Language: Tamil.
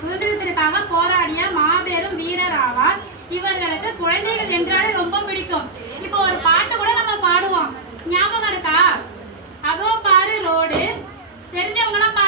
சுதந்திரத்திற்காக போராடிய மாபெரும் வீரர் ஆவார். இவர்களுக்கு குழந்தைகள் என்றாலே ரொம்ப பிடிக்கும். இப்போ ஒரு பாட்டு கூட நம்ம பாடுவோம், ஞாபகம் இருக்கா? அதோ பாரு ரோடு, தெரிஞ்சவங்க எல்லாம்